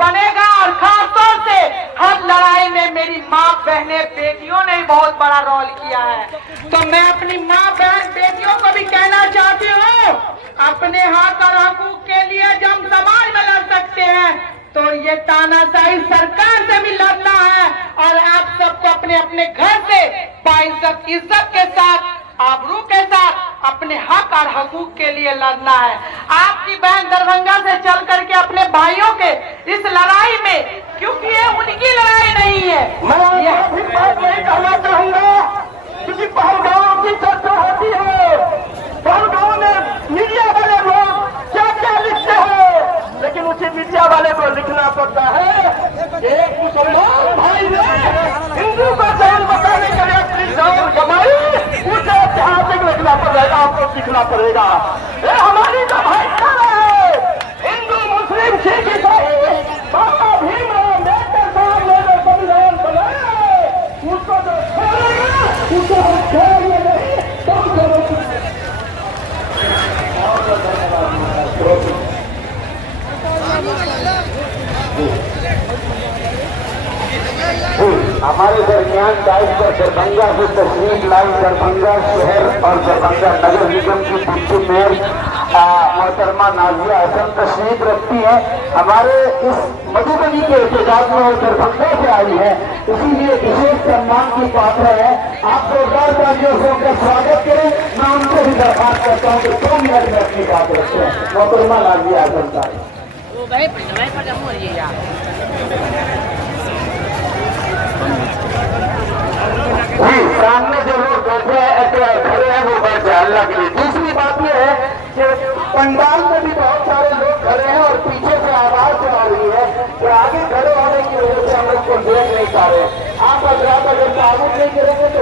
बनेगा। और खासतौर से हर लड़ाई में मेरी माँ बहनें बेटियों ने बहुत बड़ा रोल किया है। तो मैं अपनी माँ बहन बेटियों को भी कहना चाहती हूँ, अपने हक और हकूक के लिए जब हम समाज में लड़ सकते हैं तो ये तानाशाही सरकार से भी लड़ना है। और आप सबको अपने अपने घर से बाइज्जत इज्जत के साथ आबरू के साथ अपने हक और हकूक के लिए लड़ना है। आपकी बहन दरभंगा से चल करके अपने भाइयों के इस लड़ाई में, क्योंकि ये उनकी लड़ाई नहीं है। मैं ये भी बात नहीं कहना चाहूंगा, क्योंकि पहलगांव की चर्चा होती है, पहलगांव में मीडिया वाले लोग क्या क्या लिखते हैं, लेकिन उसी मीडिया वाले को लिखना पड़ता है। एक मुसलमान भाई ने हिंदू का जान बताने के लिए अपनी जान कमाई, उसे ऐतिहासिक लिखना पड़ेगा, आपको सीखना पड़ेगा। ये हमारी जो भाईचारा है, हिंदू मुस्लिम सिख ईसाई, बाबा भीमराव अम्बेडकर साहब ने जो संविधान बनाया उसको जो छोड़ेगा उसको हम छोड़ेंगे नहीं। हमारे दरमियान टाइम पर दरभंगा से तस्वीर लाई दरभंगा शहर और दरभंगा नगर निगम की डिप्टी मेयर मोहतरमा नाजिया हसन तशरीफ रखती है। हमारे इस मधुबनी के एहतजाज में वो दरभंगा से आई है, इसीलिए विशेष सम्मान की पात्र है। आप जोरदार तालियों से उनका स्वागत करें। मैं उनसे भी दरखास्त करता हूँ कि 2 मिनट में अपनी बात रखते हैं। मोहतरमा नाजिया हसन साहब। जी, सामने जो लोग बैठे हैं खड़े हैं वो बैठ जाए अल्लाह के लिए। दूसरी बात यह है कि पंडाल में भी बहुत सारे लोग खड़े हैं और पीछे से आवाज आ रही है कि आगे खड़े होने की वजह से हम लोग को देख नहीं पा रहे। आप अगर ताबूत नहीं करेंगे तो